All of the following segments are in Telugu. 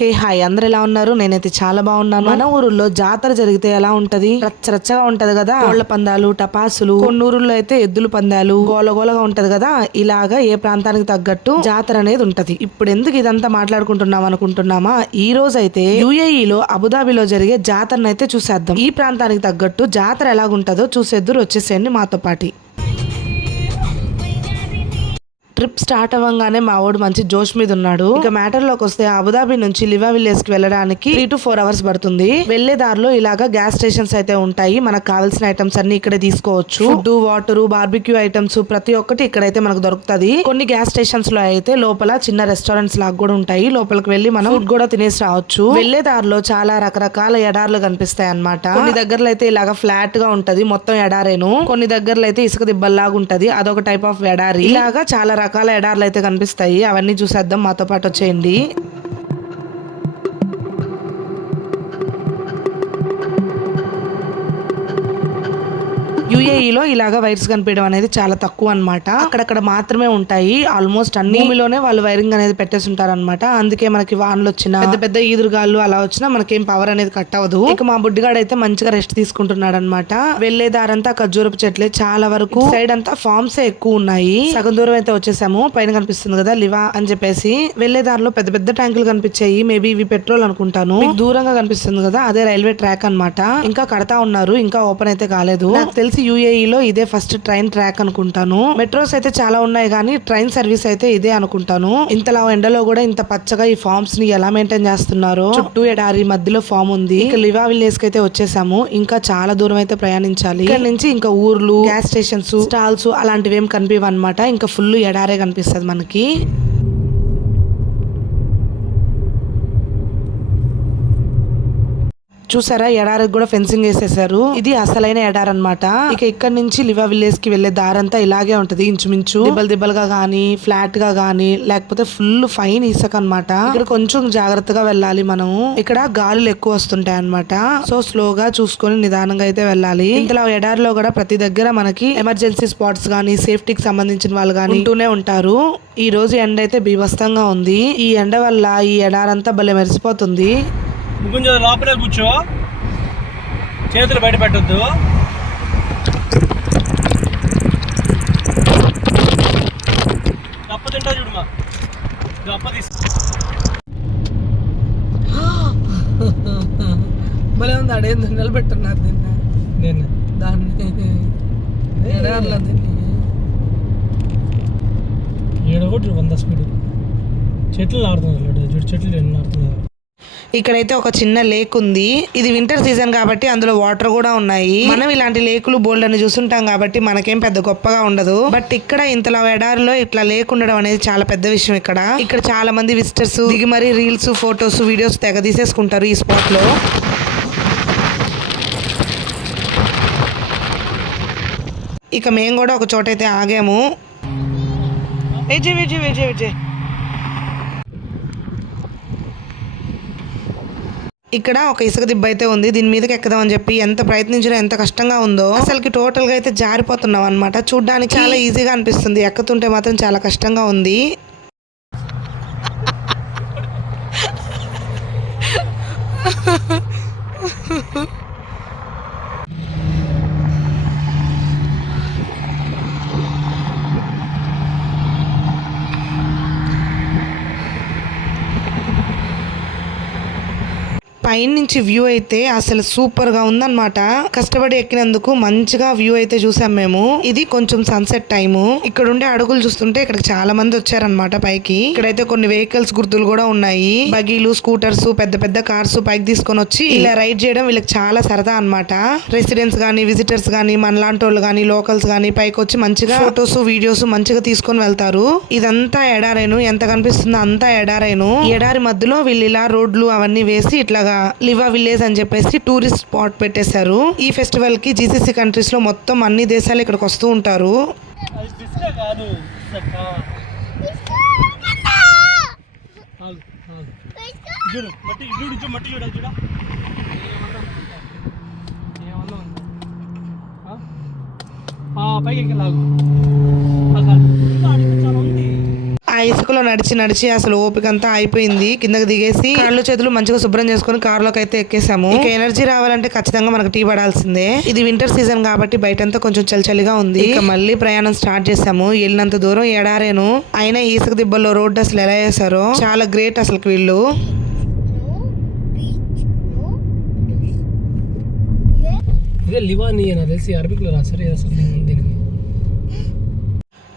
హే హాయ్, అందరు ఎలా ఉన్నారు? నేనైతే చాలా బాగున్నాను. మన ఊరుల్లో జాతర జరిగితే ఎలా ఉంటది? రచ్చరచ్చగా ఉంటది కదా. కోళ్ల పందాలు, టపాసులు, కొన్ని ఊరుల్లో అయితే ఎద్దుల పందాలు, గోలగోలగా ఉంటది కదా. ఇలాగా ఏ ప్రాంతానికి తగ్గట్టు జాతర అనేది ఉంటది. ఇప్పుడు ఎందుకు ఇదంతా మాట్లాడుకుంటున్నాం అనుకుంటున్నామా? ఈ రోజు అయితే యుఏఈలో అబుదాబిలో జరిగే జాతరను అయితే చూసేద్దాం. ఈ ప్రాంతానికి తగ్గట్టు జాతర ఎలాగుంటదో చూసేద్దురు. వచ్చేసేయండి మాతో పాటి. ట్రిప్ స్టార్ట్ అవ్వగానే మా వాడు మంచి జోష్ మీద ఉన్నాడు. ఇక మ్యాటర్ లోకి వస్తే అబుదాబి నుంచి లివా విలేజ్ కి వెళ్ళడానికి 3 to 4 hours పడుతుంది. వెళ్లే దారిలో ఇలాగా గ్యాస్ స్టేషన్స్ అయితే ఉంటాయి. మనకు కావాల్సిన ఐటమ్స్ అన్ని ఇక్కడే తీసుకోవచ్చు. ఫుడ్, వాటర్, బార్బిక్యూ ఐటమ్స్ ప్రతి ఒక్కటి ఇక్కడైతే మనకు దొరుకుతుంది. కొన్ని గ్యాస్ స్టేషన్స్ లో అయితే లోపల చిన్న రెస్టారెంట్స్ లాగా కూడా ఉంటాయి. లోపలికి వెళ్లి మనం ఫుడ్ కూడా తినేసి రావచ్చు. వెళ్లే దారిలో చాలా రకరకాల ఎడార్లు కనిపిస్తాయి అన్నమాట. కొన్ని దగ్గరలో అయితే ఇలాగా ఫ్లాట్ గా ఉంటది, మొత్తం ఎడారేను. కొన్ని దగ్గరలో అయితే ఇసుక దిబ్బల్లాగా ఉంటది, అదొక టైప్ ఆఫ్ ఎడారి. ఇలాగా చాలా రకాల ఎడార్లు అయితే కనిపిస్తాయి. అవన్నీ చూసేద్దాం, మాతో పాటు వచ్చేయండి. యుఏఈలో ఇలాగా వైర్స్ కనిపించడం అనేది చాలా తక్కువ అన్నమాట. అక్కడక్కడ మాత్రమే ఉంటాయి. ఆల్మోస్ట్ అన్ని భూమిలోనే వాళ్ళు వైరింగ్ అనేది పెట్టేసి ఉంటారు అనమాట. అందుకే మనకి వానలు వచ్చినా, పెద్ద పెద్ద ఈదురుగాళ్ళు అలా వచ్చినా మనకేం పవర్ అనేది కట్ అవ్వదు. ఇక మా బుడ్డిగాడు అయితే మంచిగా రెస్ట్ తీసుకుంటున్నాడు అనమాట. వెళ్లే దారంతా ఖర్జూరపు చెట్లే, చాలా వరకు సైడ్ అంతా ఫార్మ్స్ ఎక్కువ ఉన్నాయి. సగం దూరం అయితే వచ్చేసాము. పైన కనిపిస్తుంది కదా లివా అని చెప్పేసి. వెళ్లే దారిలో పెద్ద పెద్ద ట్యాంకులు కనిపించాయి. మేబీ ఇవి పెట్రోల్ అనుకుంటాను. దూరంగా కనిపిస్తుంది కదా, అదే రైల్వే ట్రాక్ అన్నమాట. ఇంకా కడతా ఉన్నారు, ఇంకా ఓపెన్ అయితే కాలేదు. నాకు తెలిసి యుఏఈలో ఇదే ఫస్ట్ ట్రైన్ ట్రాక్ అనుకుంటాను. మెట్రోస్ అయితే చాలా ఉన్నాయి కానీ ట్రైన్ సర్వీస్ అయితే ఇదే అనుకుంటాను. ఇంతలా ఎండలో కూడా ఇంత పచ్చగా ఈ ఫార్మ్స్ ని ఎలా మెయింటైన్ చేస్తున్నారో. చుట్టూ ఎడారి, మధ్యలో ఫార్మ్ ఉంది. ఇక లివా విలేజ్ కి అయితే వచ్చేసాము. ఇంకా చాలా దూరం అయితే ప్రయాణించాలి. ఇక్కడ నుంచి ఇంకా ఊర్లు, గ్యాస్ స్టేషన్స్, స్టాల్స్ అలాంటివి ఏం కనిపించవన్నమాట. ఇంకా ఫుల్ ఎడారే కనిపిస్తుంది మనకి. చూసారా, ఎడారికి కూడా ఫెన్సింగ్ వేసేసారు. ఇది అసలైన ఎడార్ అన్నమాట. ఇక ఇక్కడ నుంచి లివా విలేజ్ కి వెళ్లే దారంతా ఇలాగే ఉంటది. ఇంచుమించు దిబ్బలుగా గానీ, ఫ్లాట్ గా గానీ, లేకపోతే ఫుల్ ఫైన్ ఇసుక అన్నమాట. ఇక్కడ కొంచెం జాగ్రత్తగా వెళ్ళాలి మనము. ఇక్కడ గాలులు ఎక్కువ వస్తుంటాయి అన్నమాట. సో స్లోగా చూసుకొని నిదానంగా అయితే వెళ్ళాలి. ఇంతలో ఎడారిలో కూడా ప్రతి దగ్గర మనకి ఎమర్జెన్సీ స్పాట్స్ గానీ, సేఫ్టీకి సంబంధించిన వాళ్ళు గానీ ఉంటూనే ఉంటారు. ఈ రోజు ఎండ అయితే బీభత్సంగా ఉంది. ఈ ఎండ వల్ల ఈ ఎడారంతా భలే మెరిసిపోతుంది. కొంచెం లోపలే కూర్చో, చేతులు బయట పెట్టద్దు. గప్ప తింటా చూడమా, గప్ప తీసు. భలే ఉంది. అడేంది నిలబెట్టున్నారు దీన్ని, నేను దాన్ని ఏడొకటి 100 స్పీడ్. చెట్లు ఆడుతున్నారు చూడు, చెట్లు ఎన్ని ఆడుతున్నారు. ఇక్కడైతే ఒక చిన్న లేక్ ఉంది. ఇది వింటర్ సీజన్ కాబట్టి అందులో వాటర్ కూడా ఉన్నాయి. మనం ఇలాంటి లేకులు బోల్డ్ అని చూస్తుంటాం కాబట్టి మనకేం పెద్ద గొప్పగా ఉండదు. బట్ ఇక్కడ ఇంతలో ఎడారిలో ఇట్లా లేక్ ఉండడం అనేది చాలా పెద్ద విషయం. ఇక్కడ చాలా మంది విజిటర్స్ దిగి మరి రీల్స్, ఫొటోస్, వీడియోస్ తెగ తీసేసుకుంటారు ఈ స్పాట్ లో. ఇక మేము కూడా ఒక చోట అయితే ఆగాము. విజయ్ ఇక్కడ ఒక ఇసుక దిబ్బ అయితే ఉంది. దీని మీదకి ఎక్కుదాం అని చెప్పి ఎంత ప్రయత్నించినా ఎంత కష్టంగా ఉందో. అసలుకి టోటల్ గా అయితే జారిపోతున్నాం అనమాట. చూడ్డానికి చాలా ఈజీగా అనిపిస్తుంది, ఎక్కుతుంటే మాత్రం చాలా కష్టంగా ఉంది. పైనుంచి వ్యూ అయితే అసలు సూపర్ గా ఉందన్నమాట. కష్టపడి ఎక్కినందుకు మంచిగా వ్యూ అయితే చూసాం మేము. ఇది కొంచెం సన్సెట్ టైము. ఇక్కడ ఉండే అడుగులు చూస్తుంటే ఇక్కడికి చాలా మంది వచ్చారనమాట పైకి. ఇక్కడైతే కొన్ని వెహికల్స్ గుర్తులు కూడా ఉన్నాయి. బగీలు, స్కూటర్స్, పెద్ద పెద్ద కార్స్ పైకి తీసుకొని వచ్చి ఇలా రైడ్ చేయడం వీళ్ళకి చాలా సరదా అన్నమాట. రెసిడెంట్స్ గానీ, విజిటర్స్ గానీ, మనలాంటి వాళ్ళు గానీ, లోకల్స్ గానీ పైకి వచ్చి మంచిగా ఫొటోస్, వీడియోస్ మంచిగా తీసుకొని వెళ్తారు. ఇదంతా ఎడారేను, ఎంత కనిపిస్తుందో అంతా ఎడారేను. ఎడారి మధ్యలో వీళ్ళు ఇలా రోడ్లు అవన్నీ వేసి ఇట్లాగా లివా విలేజ్ అని చెప్పేసి టూరిస్ట్ స్పాట్ పెట్టేశారు. ఈ ఫెస్టివల్ కి జీసీసీ కంట్రీస్ లో మొత్తం అన్ని దేశాలు ఇక్కడికి వస్తూ ఉంటారు. ఇసుకలో నడిచి నడిచి అసలు ఓపిక అంతా అయిపోయింది. కిందకి దిగేసి కాళ్ళు చేతులు మంచిగా శుభ్రం చేసుకుని కారులోకి అయితే ఎక్కేసాము. ఇక ఎనర్జీ రావాలంటే ఖచ్చితంగా మనకు టీ పడాల్సిందే. ఇది వింటర్ సీజన్ కాబట్టి బయటంతా కొంచెం చలిగా ఉంది. ఇక మళ్ళీ ప్రయాణం స్టార్ట్ చేసాము. వెళ్ళినంత దూరం ఎడారేను, అయినా ఇసుక దిబ్బల్లో రోడ్డు అసలు ఎలా వేసారో చాలా గ్రేట్ అసలు వీళ్ళు. ఇదే లివాని అని తెలిసి అరబిక్లో రాస్తారు అసలు దీనికి.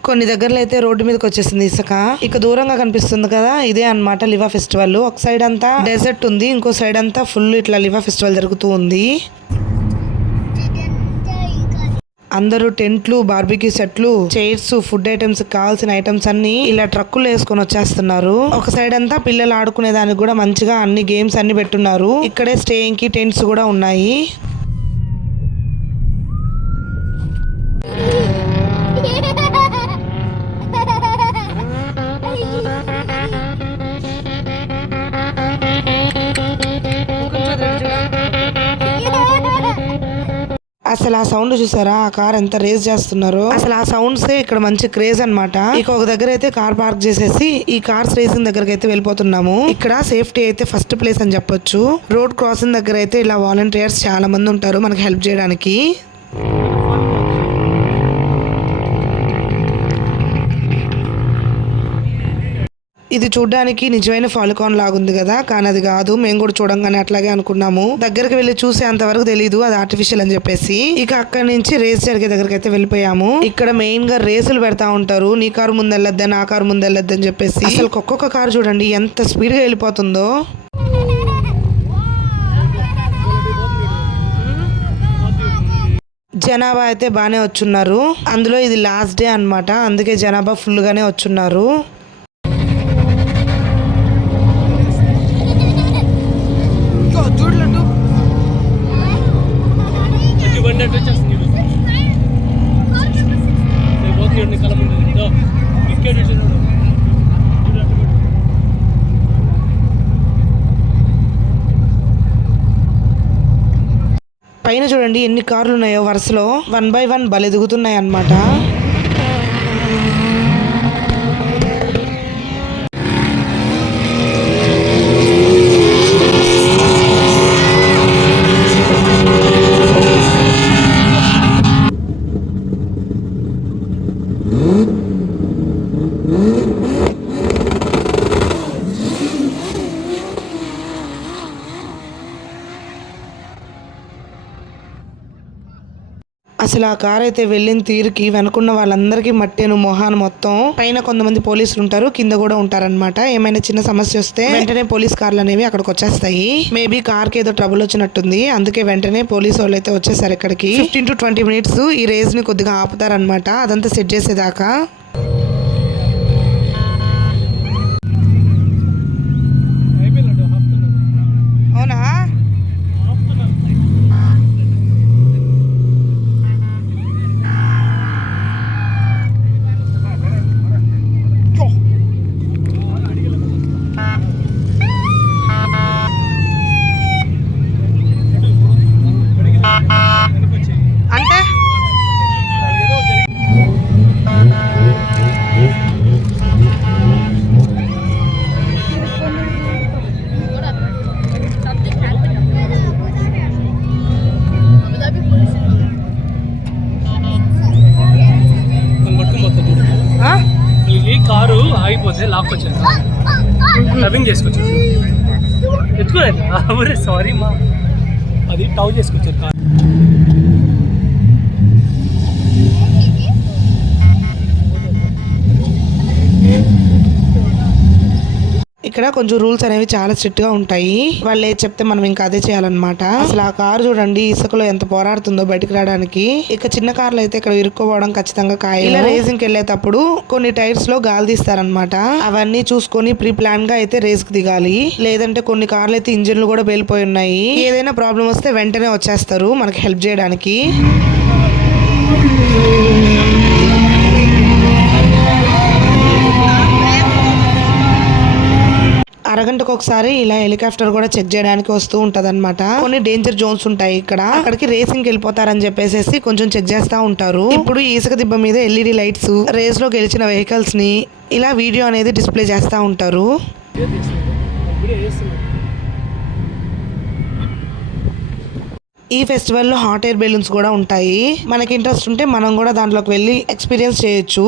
కొన్ని దగ్గరలో అయితే రోడ్డు మీదకి వచ్చేసింది ఇసుక. ఇక దూరంగా కనిపిస్తుంది కదా, ఇదే అన్నమాట లివా ఫెస్టివల్. ఒక సైడ్ అంతా డెజర్ట్ ఉంది, ఇంకో సైడ్ అంతా ఫుల్ ఇట్లా లివా ఫెస్టివల్ జరుగుతూ ఉంది. అందరూ టెంట్లు, బార్బిక్యూ సెట్లు, చైర్స్, ఫుడ్ ఐటమ్స్ కావాల్సిన ఐటమ్స్ అన్ని ఇలా ట్రక్కులు వేసుకొని వచ్చేస్తున్నారు. ఒక సైడ్ అంతా పిల్లలు ఆడుకునే దానికి కూడా మంచిగా అన్ని గేమ్స్ అన్ని పెట్టున్నారు. ఇక్కడే స్టేయింగ్ కి టెంట్స్ కూడా ఉన్నాయి. అసలు ఆ సౌండ్ చూసారా, ఆ కార్ ఎంత రేస్ చేస్తున్నారో. అసలు ఆ సౌండ్స్ ఇక్కడ మంచి క్రేజ్ అన్నమాట. ఇక ఒక దగ్గర అయితే కార్ పార్క్ చేసేసి ఈ కార్స్ రేసింగ్ దగ్గరకు అయితే వెళ్ళిపోతున్నాము. ఇక్కడ సేఫ్టీ అయితే ఫస్ట్ ప్లేస్ అని చెప్పొచ్చు. రోడ్ క్రాసింగ్ దగ్గర అయితే ఇలా వాలంటీర్స్ చాలా మంది ఉంటారు మనకి హెల్ప్ చేయడానికి. ఇది చూడడానికి నిజమైన ఫాలికాన్ లాగుంది కదా, కానీ అది కాదు. మేము కూడా చూడంగానే అట్లాగే అనుకున్నాము. దగ్గరికి వెళ్ళి చూసే అంతవరకు తెలియదు అది ఆర్టిఫిషియల్ అని చెప్పేసి. ఇక అక్కడి నుంచి రేస్ జరిగే దగ్గరికి అయితే వెళ్ళిపోయాము. ఇక్కడ మెయిన్ గా రేసులు పెడతా ఉంటారు. నీ కారు ముందు వెళ్ళొద్దా, నా కారు ముందు వెళ్ళొద్దు అని చెప్పేసి. అసలు ఒక్కొక్క కారు చూడండి ఎంత స్పీడ్ గా వెళ్ళిపోతుందో. జనాభా అయితే బాగానే వచ్చున్నారు. అందులో ఇది లాస్ట్ డే అన్నమాట, అందుకే జనాభా ఫుల్ గానే వచ్చున్నారు. పైన చూడండి ఎన్ని కార్లు ఉన్నాయో వరుసలో 1 by 1 బలి దిగుతున్నాయి అన్నమాట. అసలు ఆ కార్ అయితే వెళ్ళిన తీరుకి వెనుకున్న వాళ్ళందరికీ మట్టేను మొహాన్ మొత్తం. పైన కొంతమంది పోలీసులు ఉంటారు, కింద కూడా ఉంటారన్నమాట. ఏమైనా చిన్న సమస్య వస్తే వెంటనే పోలీస్ కార్లు అనేవి అక్కడికి వచ్చేస్తాయి. మేబీ కార్ కి ఏదో ట్రబుల్ వచ్చినట్టుంది, అందుకే వెంటనే పోలీసు వాళ్ళు అయితే వచ్చేసారు ఇక్కడికి. 15 to 20 minutes ఈ రేస్ ని కొద్దిగా ఆపుతారనమాట, అదంతా సెట్ చేసేదాకా. అవునా, అంటే ఈ కారు ఆగిపోతే లాక్కొచ్చాను, డబ్బింగ్ చేసుకొచ్చాను. ఎత్తుకోలేదు, సారీ మా, అది టౌ చేసుకొచ్చారు కారు. ఇక్కడ కొంచెం రూల్స్ అనేవి చాలా స్ట్రిక్ట్ గా ఉంటాయి. వాళ్ళు ఏది చెప్తే మనం ఇంకా అదే చేయాలన్నమాట. అసలు ఆ కారు చూడండి ఇసుకలో ఎంత పోరాడుతుందో బయటకు రావడానికి. ఇక చిన్న కార్లు అయితే ఇక్కడ ఇరుక్కోవడం ఖచ్చితంగా ఖాయం. ఇలా రేసింగ్ కి వెళ్ళేటప్పుడు కొన్ని టైర్స్ లో గాలి తీస్తారనమాట. అవన్నీ చూసుకొని ప్రీ ప్లాన్ గా అయితే రేస్ కి దిగాలి. లేదంటే కొన్ని కార్లు అయితే ఇంజిన్లు కూడా పేలిపోయి ఉన్నాయి. ఏదైనా ప్రాబ్లం వస్తే వెంటనే వచ్చేస్తారు మనకి హెల్ప్ చేయడానికి. ఆ అరగంటకు ఒకసారి ఇలా హెలికాప్టర్ కూడా చెక్ చేయడానికి వస్తూ ఉంటది అనమాట. కొన్ని డేంజర్ జోన్స్ ఉంటాయి ఇక్కడ, అక్కడికి రేసింగ్ వెళ్ళిపోతారని చెప్పేసి కొంచెం చెక్ చేస్తా ఉంటారు. ఇప్పుడు ఈ ఇసుక దిబ్బ మీద ఎల్ఈడి లైట్స్, రేస్ లో గెలిచిన వెహికల్స్ ని ఇలా వీడియో అనేది డిస్ప్లే చేస్తా ఉంటారు. ఈ ఫెస్టివల్ లో హాట్ ఎయిర్ బెలూన్స్ కూడా ఉంటాయి. మనకి ఇంట్రెస్ట్ ఉంటే మనం కూడా దాంట్లోకి వెళ్ళి ఎక్స్పీరియన్స్ చేయొచ్చు.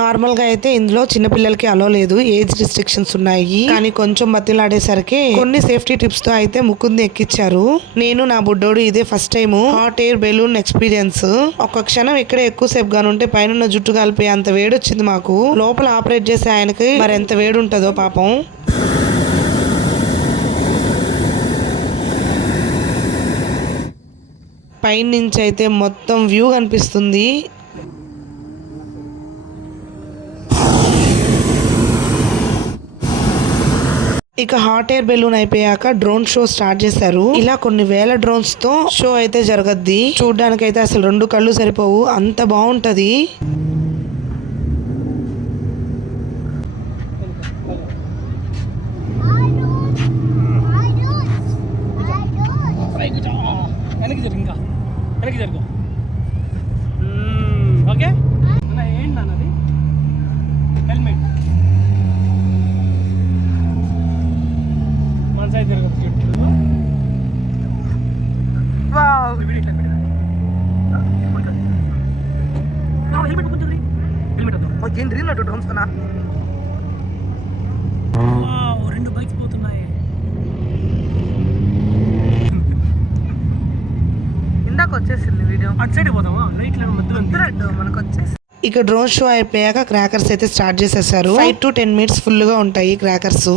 నార్మల్ గా అయితే ఇందులో చిన్నపిల్లలకి అలో లేదు, ఏజ్ రిస్ట్రిక్షన్స్ ఉన్నాయి. కానీ కొంచెం బతిలాడేసరికి కొన్ని సేఫ్టీ టిప్స్ తో అయితే ముకుంది ఎక్కిచ్చారు. నేను నా బుడ్డోడు ఇదే first time hot air balloon experience. ఒక్క క్షణం ఇక్కడే ఎక్కువసేపు గానుంటే పైన జుట్టు కలిపి అంత వేడి వచ్చింది మాకు. లోపల ఆపరేట్ చేసే ఆయనకి మరి ఎంత వేడి ఉంటుందో పాపం. పైన నుంచి అయితే మొత్తం వ్యూ కనిపిస్తుంది. ఇక హాట్ ఎయిర్ బెలూన్ అయిపోయాక డ్రోన్ షో స్టార్ట్ చేశారు. ఇలా కొన్ని వేల డ్రోన్స్ తో షో అయితే జరగద్ది. చూడ్డానికి అయితే అసలు 2 కళ్ళు సరిపోవు, అంత బాగుంటది. ఓకే ఏంటి అన్నది హెల్మెట్ మన సైడ్ జరగదు. రెండు బైక్స్ పోతున్నాయి. ఇందాక వచ్చేసింది వీడియో. అటు సైడ్ పోతామా? లైట్ మనకు వచ్చేసి. ఇక డ్రోన్ షో అయిపోయాక క్రాకర్స్ అయితే స్టార్ట్ చేసేసారు. 5 to 10 minutes ఫుల్ గా ఉంటాయి క్రాకర్స్.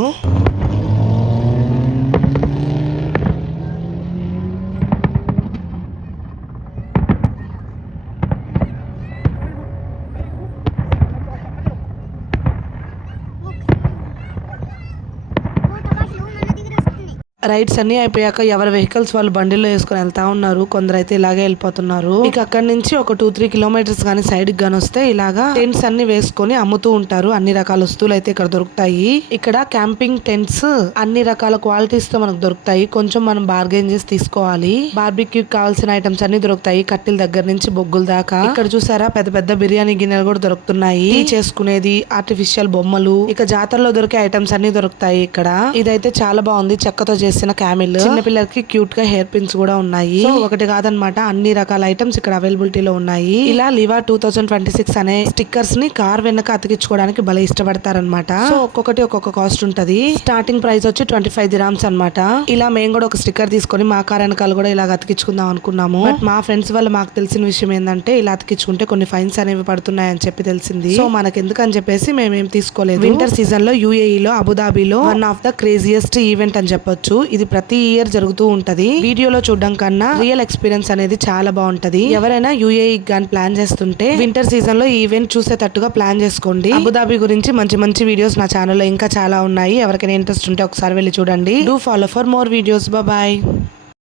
రైడ్స్ అన్ని అయిపోయాక ఎవరి వెహికల్స్ వాళ్ళు బండిలో వేసుకుని వెళ్తా ఉన్నారు. కొందరు అయితే ఇలాగే వెళ్ళిపోతున్నారు. ఇక అక్కడ నుంచి ఒక 2-3 కిలోమీటర్స్ గానీ సైడ్ గాని వస్తే ఇలాగా టెంట్స్ అన్ని వేసుకొని అమ్ముతూ ఉంటారు. అన్ని రకాల వస్తువులు అయితే ఇక్కడ దొరుకుతాయి. ఇక్కడ క్యాంపింగ్ టెంట్స్ అన్ని రకాల క్వాలిటీస్ తో మనకు దొరుకుతాయి. కొంచెం మనం బార్గెన్ చేసి తీసుకోవాలి. బార్బిక్యూ కావాల్సిన ఐటమ్స్ అన్ని దొరుకుతాయి, కట్టెల దగ్గర నుంచి బొగ్గుల దాకా. ఇక్కడ చూసారా పెద్ద పెద్ద బిర్యానీ గిన్నెలు కూడా దొరుకుతున్నాయి. టీ చేసుకునేది, ఆర్టిఫిషియల్ బొమ్మలు, ఇక జాతరలో దొరికే ఐటమ్స్ అన్ని దొరుకుతాయి ఇక్కడ. ఇదైతే చాలా బాగుంది, చెక్కతో చేసిన క్యామిల్. చిన్న పిల్లలకి క్యూట్ గా హెయిర్ పిన్స్ కూడా ఉన్నాయి. ఒకటి కాదనమాట, అన్ని రకాల ఐటమ్స్ ఇక్కడ అవైలబిలిటీలో ఉన్నాయి. ఇలా లివా 2026 అనే స్టిక్కర్స్ ని కార్ వెనక అతికించుకోవడానికి భలే ఇష్టపడతారనమాట. సో ఒక్కొక్కటి ఒక్కొక్క కాస్ట్ ఉంటది. స్టార్టింగ్ ప్రైస్ వచ్చి 25 dirhams అనమాట. ఇలా మేము కూడా ఒక స్టిక్కర్ తీసుకొని మా కార్ వెనకాల కూడా ఇలా అతికించుకుందాం అనుకున్నాము. బట్ మా ఫ్రెండ్స్ వల్ల మాకు తెలిసిన విషయం ఏంటంటే ఇలా అతికించుకుంటే కొన్ని ఫైన్స్ అనేవి పడుతున్నాయని చెప్పి తెలిసింది. సో మనకి ఎందుకని చెప్పేసి మేమేం తీసుకోలేదు. వింటర్ సీజన్ లో UAE లో అబుదాబిలో one of the craziest event అని చెప్పొచ్చు. ఇది ప్రతి ఇయర్ జరుగుతూ ఉంటది. వీడియోలో చూడడం కన్నా రియల్ ఎక్స్పీరియన్స్ అనేది చాలా బాగుంటది. ఎవరైనా UAE గాని ప్లాన్ చేస్తుంటే వింటర్ సీజన్ లో ఈ ఈవెంట్ చూసేటట్టుగా ప్లాన్ చేసుకోండి. అబుదాబి గురించి మంచి మంచి వీడియోస్ నా ఛానల్లో ఇంకా చాలా ఉన్నాయి. ఎవరికైనా ఇంట్రెస్ట్ ఉంటే ఒకసారి వెళ్ళి చూడండి. Do follow for more videos. Bye.